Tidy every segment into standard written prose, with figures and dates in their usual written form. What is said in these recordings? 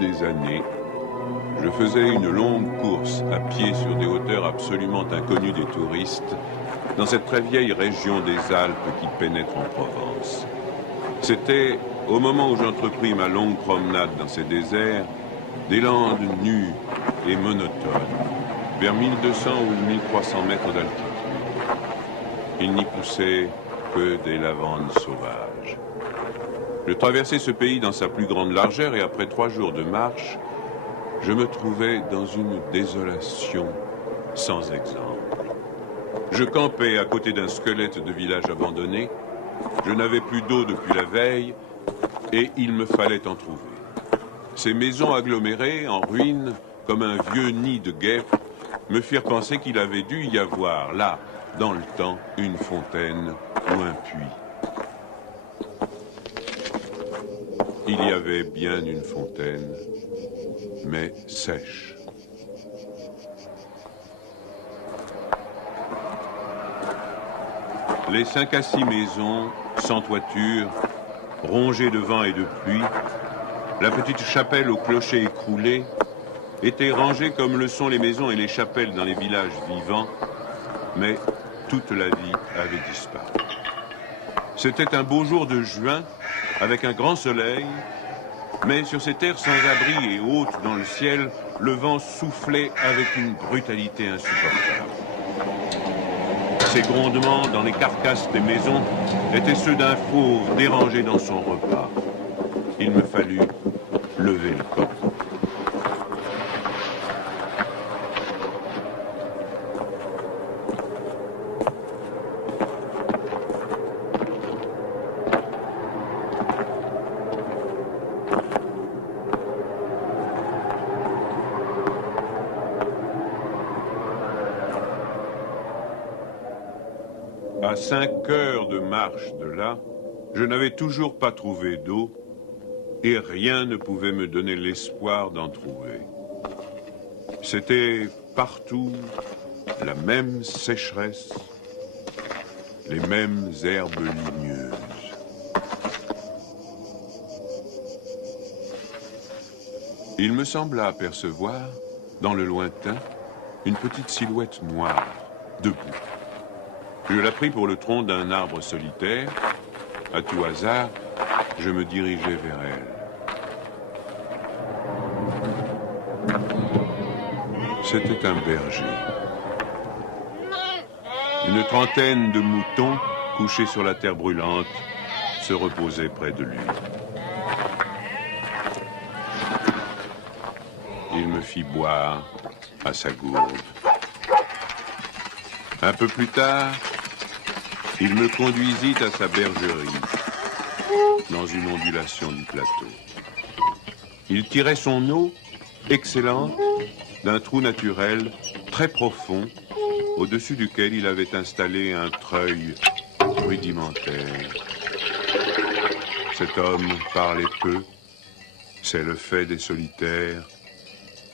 des années, je faisais une longue course à pied sur des hauteurs absolument inconnues des touristes, dans cette très vieille région des Alpes qui pénètre en Provence. C'était, au moment où j'entrepris ma longue promenade dans ces déserts, des landes nues et monotones, vers 1200 ou 1300 mètres d'altitude. Il n'y poussait que des lavandes sauvages. Je traversais ce pays dans sa plus grande largeur et après 3 jours de marche, je me trouvais dans une désolation sans exemple. Je campais à côté d'un squelette de village abandonné. Je n'avais plus d'eau depuis la veille et il me fallait en trouver. Ces maisons agglomérées, en ruine, comme un vieux nid de guêpes, me firent penser qu'il avait dû y avoir, là, dans le temps, une fontaine ou un puits. Il y avait bien une fontaine, mais sèche. Les 5 à 6 maisons, sans toiture, rongées de vent et de pluie, la petite chapelle au clocher écroulé, étaient rangées comme le sont les maisons et les chapelles dans les villages vivants, mais toute la vie avait disparu. C'était un beau jour de juin, avec un grand soleil, mais sur ces terres sans abri et hautes dans le ciel, le vent soufflait avec une brutalité insupportable. Ces grondements dans les carcasses des maisons étaient ceux d'un fauve dérangé dans son repas. Il me fallut lever le camp. À 5 heures de marche de là, je n'avais toujours pas trouvé d'eau et rien ne pouvait me donner l'espoir d'en trouver. C'était partout la même sécheresse, les mêmes herbes ligneuses. Il me sembla apercevoir, dans le lointain, une petite silhouette noire, debout. Je la pris pour le tronc d'un arbre solitaire. À tout hasard, je me dirigeai vers elle. C'était un berger. Une trentaine de moutons, couchés sur la terre brûlante, se reposaient près de lui. Il me fit boire à sa gourde. Un peu plus tard, il me conduisit à sa bergerie, dans une ondulation du plateau. Il tirait son eau, excellente, d'un trou naturel très profond, au-dessus duquel il avait installé un treuil rudimentaire. Cet homme parlait peu, c'est le fait des solitaires,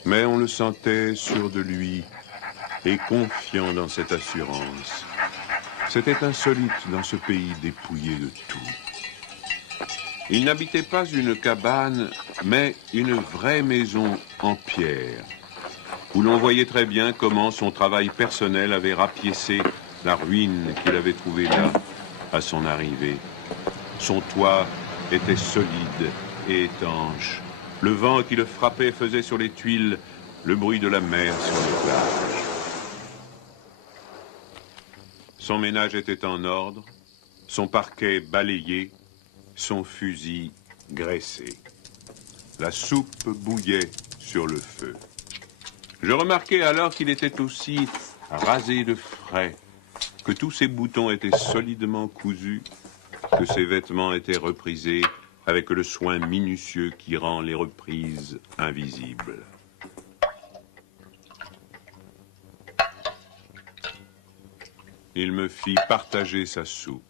mais on le sentait sûr de lui et confiant dans cette assurance. C'était insolite dans ce pays dépouillé de tout. Il n'habitait pas une cabane, mais une vraie maison en pierre, où l'on voyait très bien comment son travail personnel avait rapiécé la ruine qu'il avait trouvée là, à son arrivée. Son toit était solide et étanche. Le vent qui le frappait faisait sur les tuiles le bruit de la mer sur les plages. Son ménage était en ordre, son parquet balayé, son fusil graissé. La soupe bouillait sur le feu. Je remarquai alors qu'il était aussi rasé de frais, que tous ses boutons étaient solidement cousus, que ses vêtements étaient reprisés avec le soin minutieux qui rend les reprises invisibles. Il me fit partager sa soupe.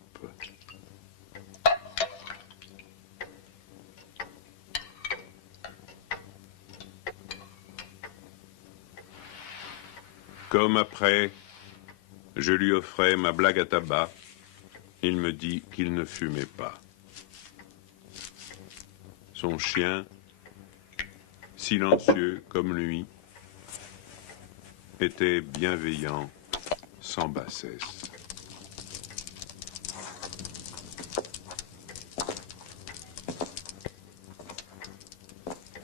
Comme après, je lui offrais ma blague à tabac, il me dit qu'il ne fumait pas. Son chien silencieux comme lui, était bienveillant, sans bassesse.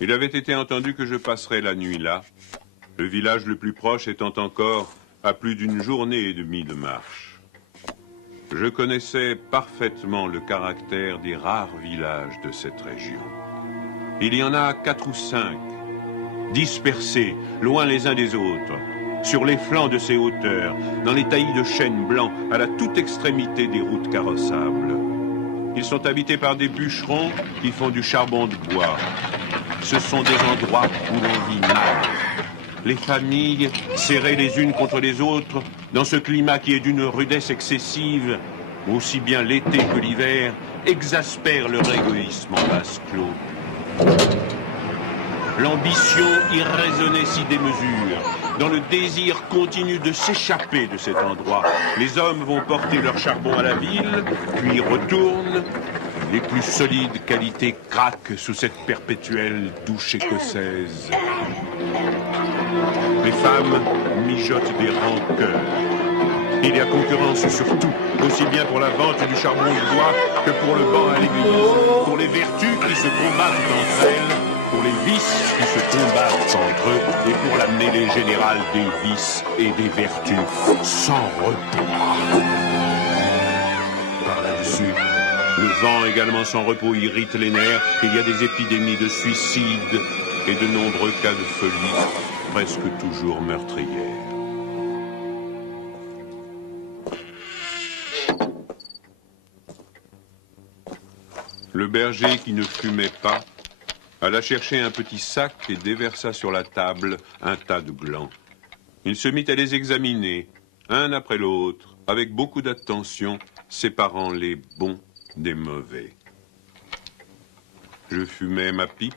Il avait été entendu que je passerais la nuit là, le village le plus proche étant encore à plus d'une journée et demie de marche. Je connaissais parfaitement le caractère des rares villages de cette région. Il y en a 4 ou 5, dispersés, loin les uns des autres, sur les flancs de ces hauteurs, dans les taillis de chênes blancs, à la toute extrémité des routes carrossables. Ils sont habités par des bûcherons qui font du charbon de bois. Ce sont des endroits où l'on vit mal. Les familles, serrées les unes contre les autres, dans ce climat qui est d'une rudesse excessive, aussi bien l'été que l'hiver, exaspèrent leur égoïsme en vase clos. L'ambition irraisonnée s'y démesure. Dans le désir continu de s'échapper de cet endroit, les hommes vont porter leur charbon à la ville, puis retournent. Les plus solides qualités craquent sous cette perpétuelle douche écossaise. Les femmes mijotent des rancœurs. Il y a concurrence sur tout, aussi bien pour la vente du charbon de bois que pour le banc à l'église, pour les vertus qui se combattent entre elles, pour les vices qui se combattent entre eux, et pour la mêlée générale des vices et des vertus sans repos. Par là-dessus, le vent également sans repos irrite les nerfs. Il y a des épidémies de suicide et de nombreux cas de folie, presque toujours meurtrières. Le berger qui ne fumait pas alla chercher un petit sac et déversa sur la table un tas de glands. Il se mit à les examiner, un après l'autre, avec beaucoup d'attention, séparant les bons des mauvais. Je fumais ma pipe,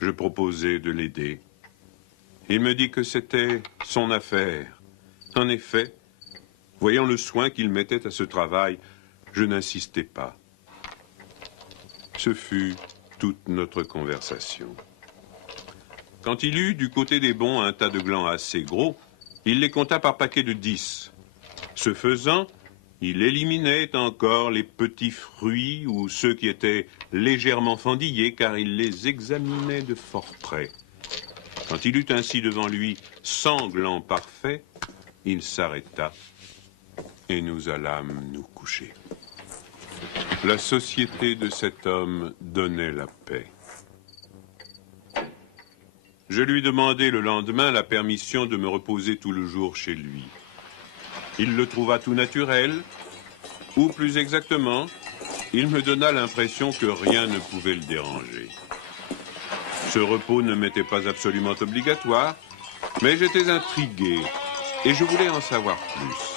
je proposais de l'aider. Il me dit que c'était son affaire. En effet, voyant le soin qu'il mettait à ce travail, je n'insistais pas. Ce fut toute notre conversation. Quand il eut du côté des bons un tas de glands assez gros, il les compta par paquets de 10. Ce faisant, il éliminait encore les petits fruits ou ceux qui étaient légèrement fendillés, car il les examinait de fort près. Quand il eut ainsi devant lui 100 glands parfaits, il s'arrêta et nous allâmes nous coucher. La société de cet homme donnait la paix. Je lui demandai le lendemain la permission de me reposer tout le jour chez lui. Il le trouva tout naturel, ou plus exactement, il me donna l'impression que rien ne pouvait le déranger. Ce repos ne m'était pas absolument obligatoire, mais j'étais intrigué et je voulais en savoir plus.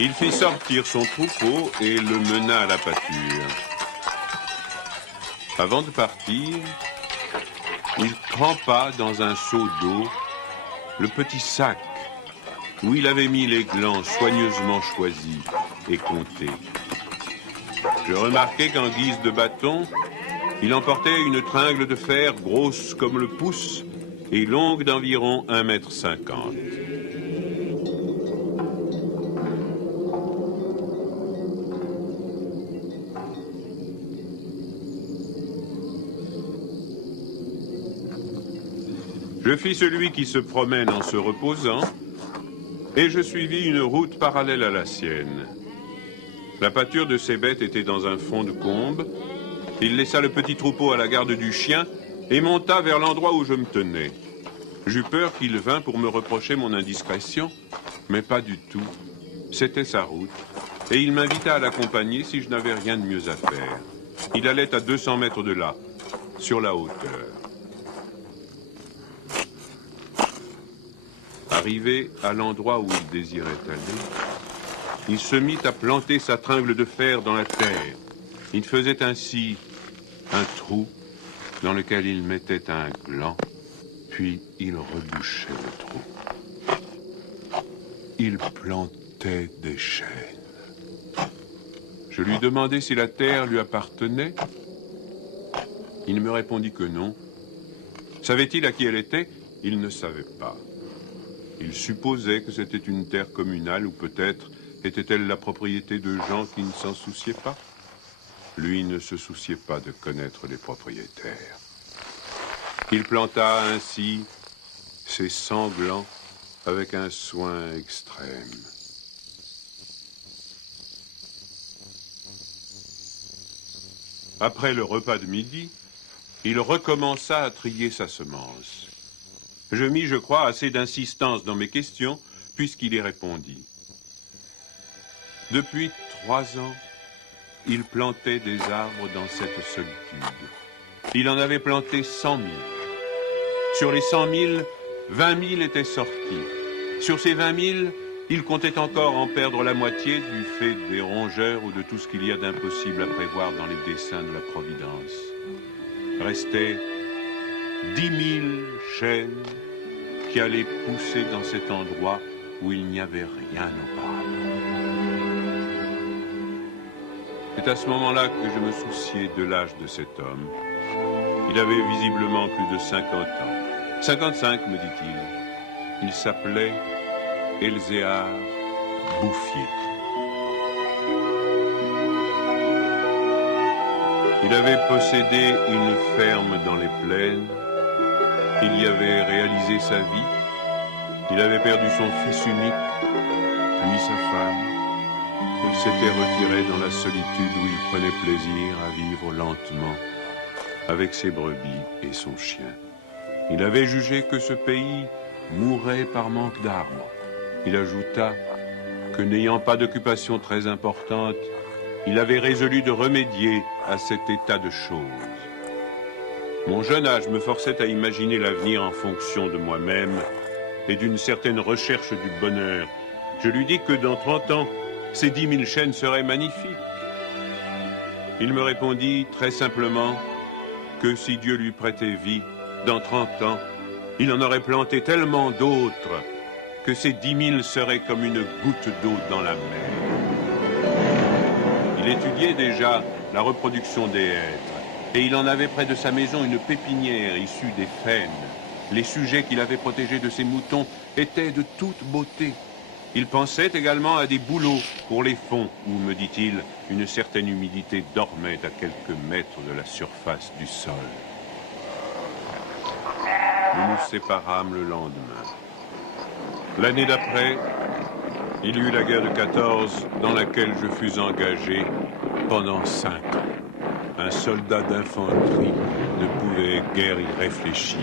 Il fit sortir son troupeau et le mena à la pâture. Avant de partir, il trempa dans un seau d'eau le petit sac où il avait mis les glands soigneusement choisis et comptés. Je remarquai qu'en guise de bâton, il emportait une tringle de fer grosse comme le pouce et longue d'environ 1,50 m. Je fis celui qui se promène en se reposant, et je suivis une route parallèle à la sienne. La pâture de ces bêtes était dans un fond de combe. Il laissa le petit troupeau à la garde du chien et monta vers l'endroit où je me tenais. J'eus peur qu'il vînt pour me reprocher mon indiscrétion, mais pas du tout. C'était sa route, et il m'invita à l'accompagner si je n'avais rien de mieux à faire. Il allait à 200 mètres de là, sur la hauteur. Arrivé à l'endroit où il désirait aller, il se mit à planter sa tringle de fer dans la terre. Il faisait ainsi un trou dans lequel il mettait un gland, puis il rebouchait le trou. Il plantait des chênes. Je lui demandai si la terre lui appartenait. Il me répondit que non. Savait-il à qui elle était? Il ne savait pas. Il supposait que c'était une terre communale ou peut-être était-elle la propriété de gens qui ne s'en souciaient pas. Lui ne se souciait pas de connaître les propriétaires. Il planta ainsi ses sanglants avec un soin extrême. Après le repas de midi, il recommença à trier sa semence. Je mis, je crois, assez d'insistance dans mes questions, puisqu'il y répondit. Depuis 3 ans, il plantait des arbres dans cette solitude. Il en avait planté 100 000. Sur les 100 000, 20 000 étaient sortis. Sur ces 20 000, il comptait encore en perdre la moitié du fait des rongeurs ou de tout ce qu'il y a d'impossible à prévoir dans les desseins de la Providence. Restaient 10 000 chênes qui allaient pousser dans cet endroit où il n'y avait rien auparavant. C'est à ce moment-là que je me souciais de l'âge de cet homme. Il avait visiblement plus de 50 ans. 55, me dit-il. Il s'appelait Elzéar Bouffier. Il avait possédé une ferme dans les plaines. Il y avait réalisé sa vie. Il avait perdu son fils unique, puis sa femme. Il s'était retiré dans la solitude où il prenait plaisir à vivre lentement avec ses brebis et son chien. Il avait jugé que ce pays mourrait par manque d'arbres. Il ajouta que n'ayant pas d'occupation très importante, il avait résolu de remédier à cet état de choses. Mon jeune âge me forçait à imaginer l'avenir en fonction de moi-même et d'une certaine recherche du bonheur. Je lui dis que dans 30 ans, ces 10 000 chênes seraient magnifiques. Il me répondit très simplement que si Dieu lui prêtait vie, dans 30 ans, il en aurait planté tellement d'autres que ces 10 000 seraient comme une goutte d'eau dans la mer. Il étudiait déjà la reproduction des hêtres et il en avait près de sa maison une pépinière issue des faînes. Les sujets qu'il avait protégés de ses moutons étaient de toute beauté. Il pensait également à des bouleaux pour les fonds où, me dit-il, une certaine humidité dormait à quelques mètres de la surface du sol. Nous nous séparâmes le lendemain. L'année d'après, il y eut la guerre de 14 dans laquelle je fus engagé pendant 5 ans. Un soldat d'infanterie ne pouvait guère y réfléchir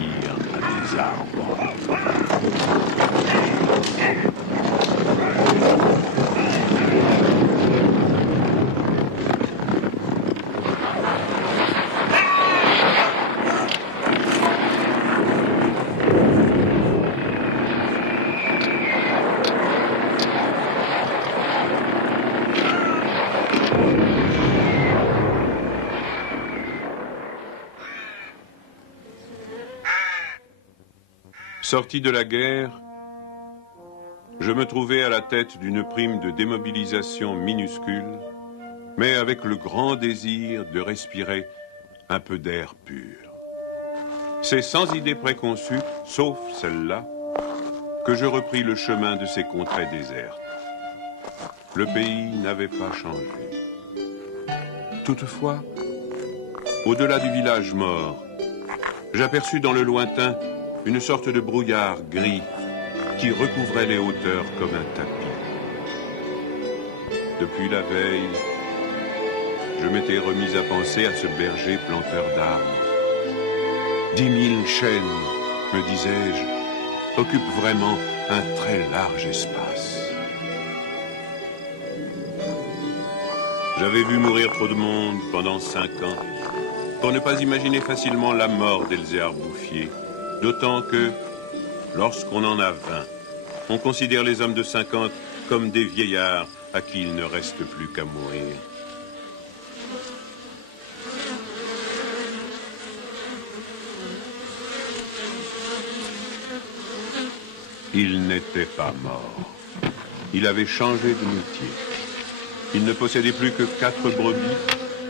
à des arbres. Sorti de la guerre, je me trouvais à la tête d'une prime de démobilisation minuscule, mais avec le grand désir de respirer un peu d'air pur. C'est sans idée préconçue, sauf celle-là, que je repris le chemin de ces contrées désertes. Le pays n'avait pas changé. Toutefois, au-delà du village mort, j'aperçus dans le lointain une sorte de brouillard gris qui recouvrait les hauteurs comme un tapis. Depuis la veille, je m'étais remis à penser à ce berger planteur d'arbres. 10 000 chênes, me disais-je, occupent vraiment un très large espace. J'avais vu mourir trop de monde pendant 5 ans pour ne pas imaginer facilement la mort d'Elzéar Bouffier. D'autant que, lorsqu'on en a 20, on considère les hommes de 50 comme des vieillards à qui il ne reste plus qu'à mourir. Il n'était pas mort. Il avait changé de métier. Il ne possédait plus que 4 brebis,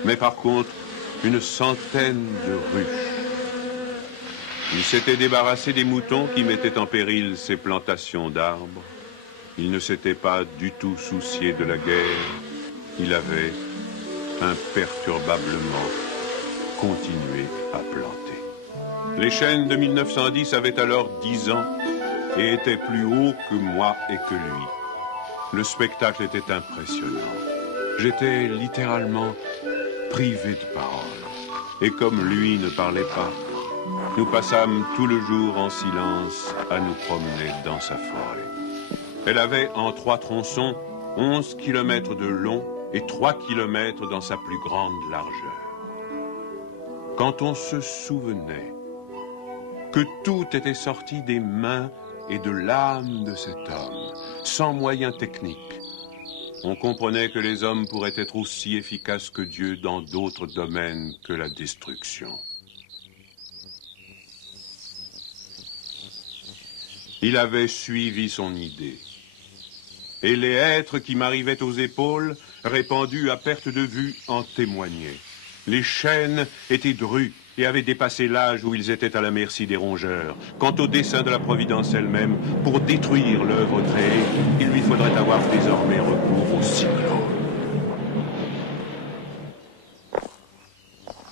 mais par contre, une centaine de ruches. Il s'était débarrassé des moutons qui mettaient en péril ses plantations d'arbres. Il ne s'était pas du tout soucié de la guerre. Il avait imperturbablement continué à planter. Les chênes de 1910 avaient alors 10 ans et étaient plus hauts que moi et que lui. Le spectacle était impressionnant. J'étais littéralement privé de parole. Et comme lui ne parlait pas, nous passâmes tout le jour en silence à nous promener dans sa forêt. Elle avait en 3 tronçons 11 kilomètres de long et 3 kilomètres dans sa plus grande largeur. Quand on se souvenait que tout était sorti des mains et de l'âme de cet homme, sans moyens techniques, on comprenait que les hommes pourraient être aussi efficaces que Dieu dans d'autres domaines que la destruction. Il avait suivi son idée. Et les hêtres qui m'arrivaient aux épaules, répandus à perte de vue, en témoignaient. Les chênes étaient drus et avaient dépassé l'âge où ils étaient à la merci des rongeurs. Quant au dessein de la Providence elle-même, pour détruire l'œuvre créée, il lui faudrait avoir désormais recours au cyclone.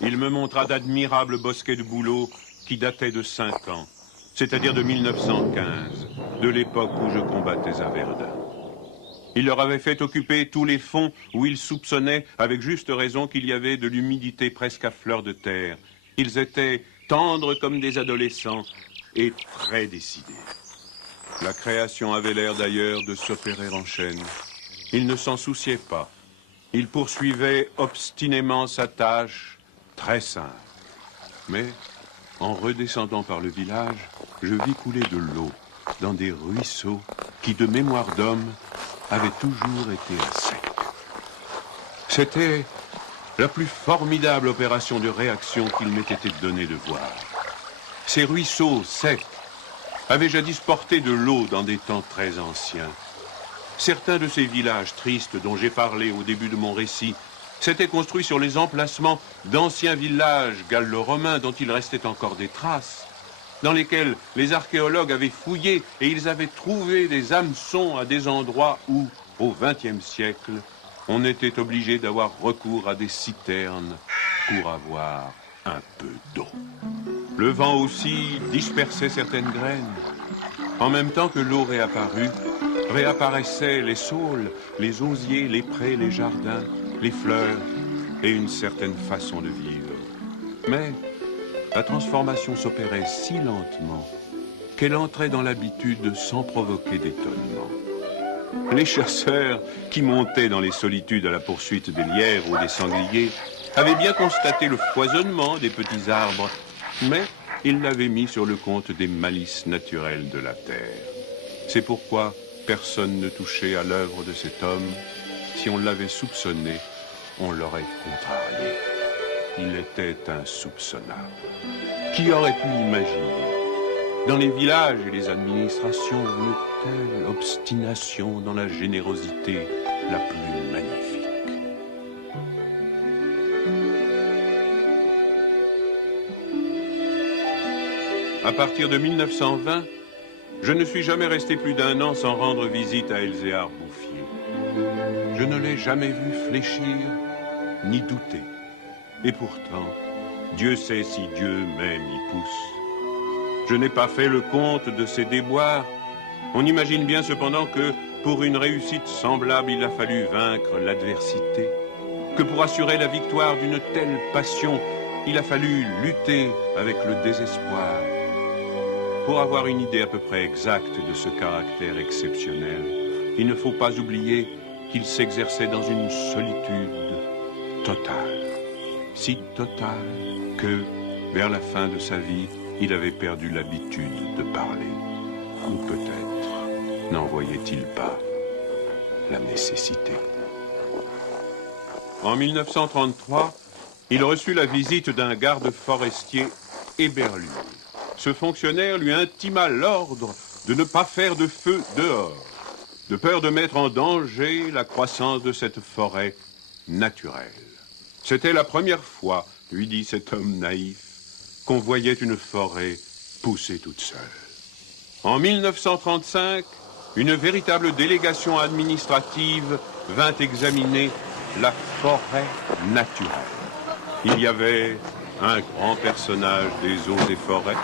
Il me montra d'admirables bosquets de bouleaux qui dataient de 5 ans, c'est-à-dire de 1915, de l'époque où je combattais à Verdun. Il leur avait fait occuper tous les fonds où ils soupçonnaient, avec juste raison, qu'il y avait de l'humidité presque à fleur de terre. Ils étaient tendres comme des adolescents et très décidés. La création avait l'air d'ailleurs de s'opérer en chaîne. Il ne s'en souciait pas. Il poursuivait obstinément sa tâche, très simple. Mais, en redescendant par le village, je vis couler de l'eau dans des ruisseaux qui, de mémoire d'homme, avaient toujours été à sec. C'était la plus formidable opération de réaction qu'il m'ait été donné de voir. Ces ruisseaux secs avaient jadis porté de l'eau dans des temps très anciens. Certains de ces villages tristes dont j'ai parlé au début de mon récit s'étaient construits sur les emplacements d'anciens villages gallo-romains dont il restait encore des traces, dans lesquels les archéologues avaient fouillé et ils avaient trouvé des hameçons à des endroits où, au XXe siècle, on était obligé d'avoir recours à des citernes pour avoir un peu d'eau. Le vent aussi dispersait certaines graines. En même temps que l'eau réapparut, réapparaissaient les saules, les osiers, les prés, les jardins, les fleurs et une certaine façon de vivre. Mais la transformation s'opérait si lentement qu'elle entrait dans l'habitude sans provoquer d'étonnement. Les chasseurs qui montaient dans les solitudes à la poursuite des lièvres ou des sangliers avaient bien constaté le foisonnement des petits arbres, mais ils l'avaient mis sur le compte des malices naturelles de la terre. C'est pourquoi personne ne touchait à l'œuvre de cet homme. Si on l'avait soupçonné, on l'aurait contrarié. Il était insoupçonnable. Qui aurait pu imaginer, dans les villages et les administrations, une telle obstination dans la générosité la plus magnifique? À partir de 1920, je ne suis jamais resté plus d'1 an sans rendre visite à Elzéar Bouffier. Je ne l'ai jamais vu fléchir ni douter. Et pourtant, Dieu sait si Dieu même y pousse. Je n'ai pas fait le compte de ses déboires. On imagine bien cependant que, pour une réussite semblable, il a fallu vaincre l'adversité. Que pour assurer la victoire d'une telle passion, il a fallu lutter avec le désespoir. Pour avoir une idée à peu près exacte de ce caractère exceptionnel, il ne faut pas oublier qu'il s'exerçait dans une solitude totale. Si totale que, vers la fin de sa vie, il avait perdu l'habitude de parler. Ou peut-être n'en voyait-il pas la nécessité. En 1933, il reçut la visite d'un garde forestier éberlu. Ce fonctionnaire lui intima l'ordre de ne pas faire de feu dehors, de peur de mettre en danger la croissance de cette forêt naturelle. C'était la première fois, lui dit cet homme naïf, qu'on voyait une forêt pousser toute seule. En 1935, une véritable délégation administrative vint examiner la forêt naturelle. Il y avait un grand personnage des eaux et forêts,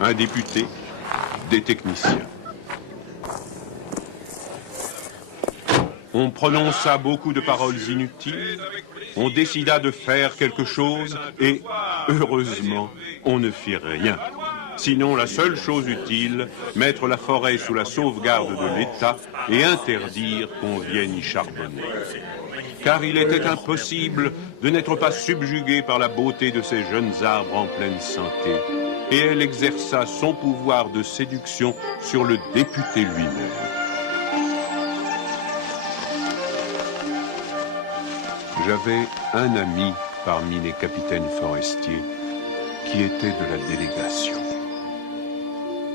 un député, des techniciens. On prononça beaucoup de paroles inutiles, on décida de faire quelque chose et, heureusement, on ne fit rien. Sinon, la seule chose utile, mettre la forêt sous la sauvegarde de l'État et interdire qu'on vienne y charbonner. Car il était impossible de n'être pas subjugué par la beauté de ces jeunes arbres en pleine santé. Et elle exerça son pouvoir de séduction sur le député lui-même. J'avais un ami parmi les capitaines forestiers qui était de la délégation.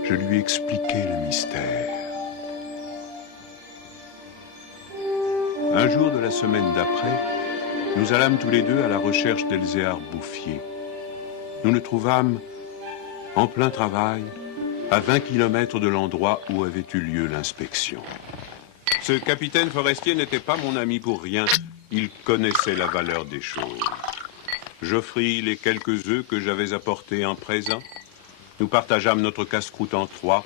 Je lui expliquai le mystère. Un jour de la semaine d'après, nous allâmes tous les deux à la recherche d'Elzéar Bouffier. Nous le trouvâmes en plein travail, à 20 km de l'endroit où avait eu lieu l'inspection. Ce capitaine forestier n'était pas mon ami pour rien. Il connaissait la valeur des choses. J'offris les quelques œufs que j'avais apportés en présent. Nous partageâmes notre casse-croûte en trois,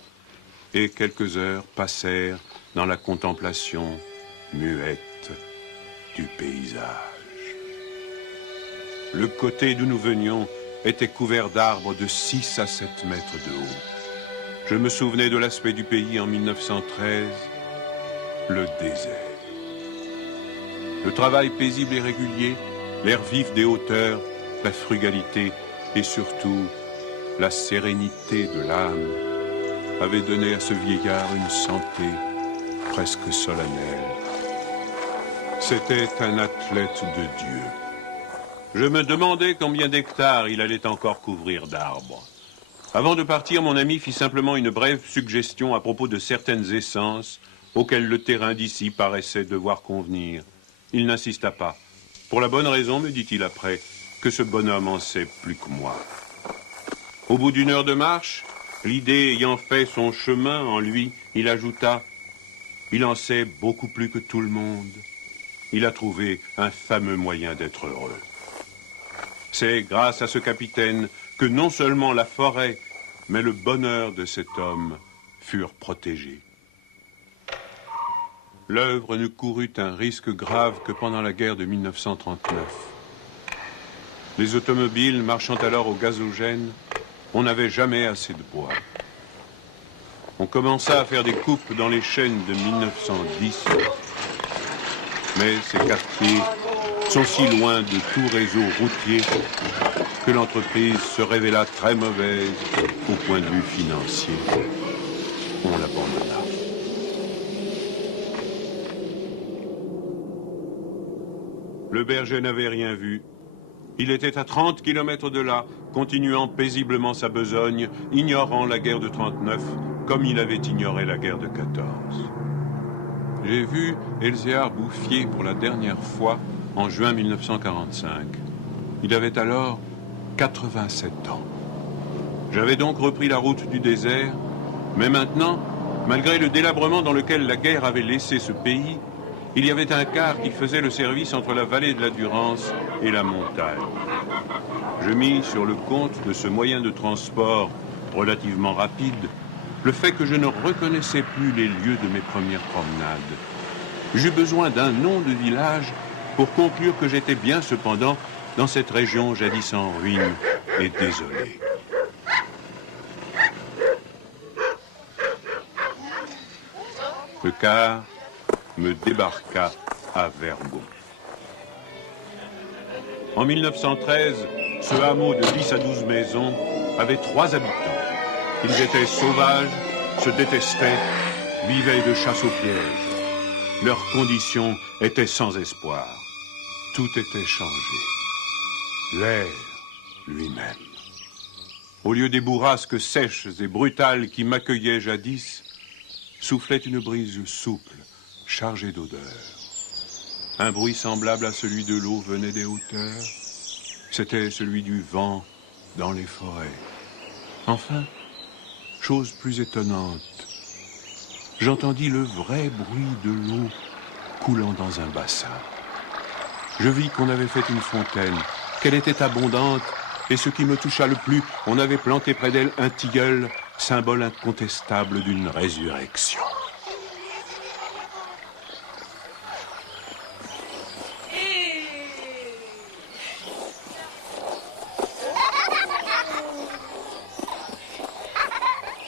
et quelques heures passèrent dans la contemplation muette du paysage. Le côté d'où nous venions était couvert d'arbres de 6 à 7 mètres de haut. Je me souvenais de l'aspect du pays en 1913, le désert. Le travail paisible et régulier, l'air vif des hauteurs, la frugalité et surtout la sérénité de l'âme avaient donné à ce vieillard une santé presque solennelle. C'était un athlète de Dieu. Je me demandais combien d'hectares il allait encore couvrir d'arbres. Avant de partir, mon ami fit simplement une brève suggestion à propos de certaines essences auxquelles le terrain d'ici paraissait devoir convenir. Il n'insista pas. Pour la bonne raison, me dit-il après, que ce bonhomme en sait plus que moi. Au bout d'une heure de marche, l'idée ayant fait son chemin en lui, il ajouta « Il en sait beaucoup plus que tout le monde. Il a trouvé un fameux moyen d'être heureux. » C'est grâce à ce capitaine que non seulement la forêt, mais le bonheur de cet homme furent protégés. L'œuvre ne courut un risque grave que pendant la guerre de 1939. Les automobiles marchant alors au gazogène, on n'avait jamais assez de bois. On commença à faire des coupes dans les chênes de 1910, mais ces quartiers sont si loin de tout réseau routier que l'entreprise se révéla très mauvaise au point de vue financier. On l'abandonna. Le berger n'avait rien vu. Il était à 30 km de là, continuant paisiblement sa besogne, ignorant la guerre de 39, comme il avait ignoré la guerre de 14. J'ai vu Elzéar Bouffier pour la dernière fois en juin 1945. Il avait alors 87 ans. J'avais donc repris la route du désert, mais maintenant, malgré le délabrement dans lequel la guerre avait laissé ce pays, il y avait un car qui faisait le service entre la vallée de la Durance et la montagne. Je mis sur le compte de ce moyen de transport relativement rapide le fait que je ne reconnaissais plus les lieux de mes premières promenades. J'eus besoin d'un nom de village pour conclure que j'étais bien cependant dans cette région jadis en ruine et désolée. Le car me débarqua à Vergaux. En 1913, ce hameau de 10 à 12 maisons avait 3 habitants. Ils étaient sauvages, se détestaient, vivaient de chasse au piège. Leurs conditions étaient sans espoir. Tout était changé. L'air lui-même. Au lieu des bourrasques sèches et brutales qui m'accueillaient jadis, soufflait une brise souple, chargée d'odeurs. Un bruit semblable à celui de l'eau venait des hauteurs. C'était celui du vent dans les forêts. Enfin, chose plus étonnante, j'entendis le vrai bruit de l'eau coulant dans un bassin. Je vis qu'on avait fait une fontaine, qu'elle était abondante, et ce qui me toucha le plus, on avait planté près d'elle un tilleul, symbole incontestable d'une résurrection.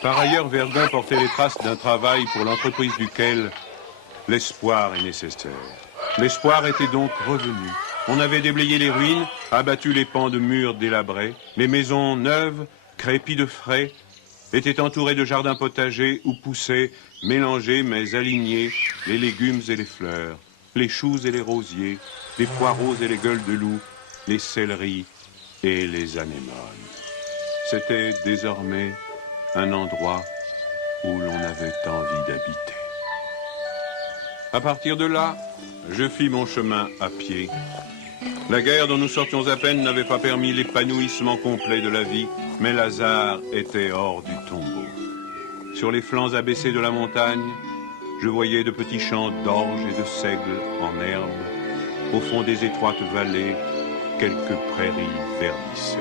Par ailleurs, Verdun portait les traces d'un travail pour l'entreprise duquel l'espoir est nécessaire. L'espoir était donc revenu. On avait déblayé les ruines, abattu les pans de murs délabrés. Les maisons neuves, crépies de frais, étaient entourées de jardins potagers où poussaient, mélangés mais alignés, les légumes et les fleurs, les choux et les rosiers, les poireaux et les gueules de loup, les céleris et les anémones. C'était désormais un endroit où l'on avait envie d'habiter. À partir de là, je fis mon chemin à pied. La guerre dont nous sortions à peine n'avait pas permis l'épanouissement complet de la vie, mais Lazare était hors du tombeau. Sur les flancs abaissés de la montagne, je voyais de petits champs d'orge et de seigle en herbe. Au fond des étroites vallées, quelques prairies verdissaient.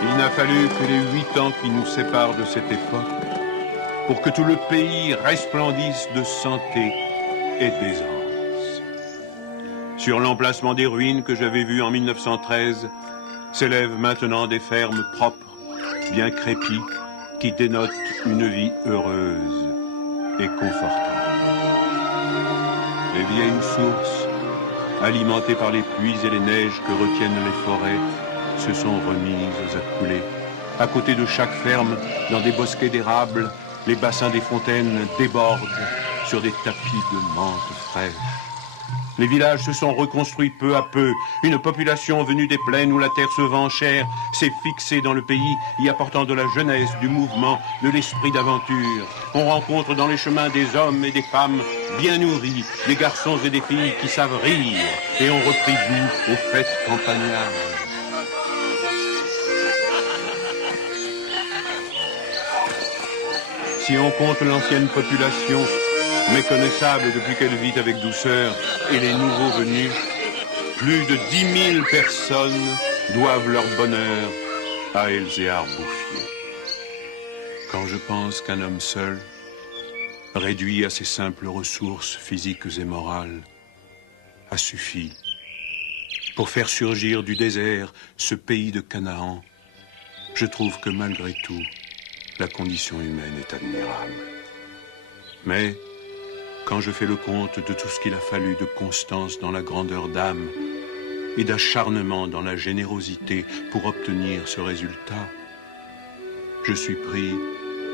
Il n'a fallu que les 8 ans qui nous séparent de cette époque pour que tout le pays resplendisse de santé et d'aisance. Sur l'emplacement des ruines que j'avais vues en 1913, s'élèvent maintenant des fermes propres, bien crépies, qui dénotent une vie heureuse et confortable. Les vieilles sources, alimentées par les pluies et les neiges que retiennent les forêts, se sont remises à couler. À côté de chaque ferme, dans des bosquets d'érables, les bassins des fontaines débordent sur des tapis de menthe fraîche. Les villages se sont reconstruits peu à peu. Une population venue des plaines où la terre se vend chère s'est fixée dans le pays, y apportant de la jeunesse, du mouvement, de l'esprit d'aventure. On rencontre dans les chemins des hommes et des femmes bien nourris, des garçons et des filles qui savent rire et ont repris goût aux fêtes campagnardes. Si on compte l'ancienne population, méconnaissable depuis qu'elle vit avec douceur, et les nouveaux venus, plus de 10 000 personnes doivent leur bonheur à Elzéar Bouffier. Quand je pense qu'un homme seul, réduit à ses simples ressources physiques et morales, a suffi pour faire surgir du désert ce pays de Canaan, je trouve que malgré tout, la condition humaine est admirable. Mais, quand je fais le compte de tout ce qu'il a fallu de constance dans la grandeur d'âme et d'acharnement dans la générosité pour obtenir ce résultat, je suis pris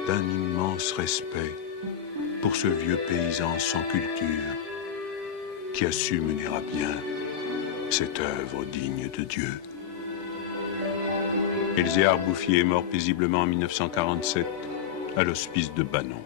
d'un immense respect pour ce vieux paysan sans culture qui a su mener à bien cette œuvre digne de Dieu. Elzéar Bouffier est mort paisiblement en 1947 à l'hospice de Banon.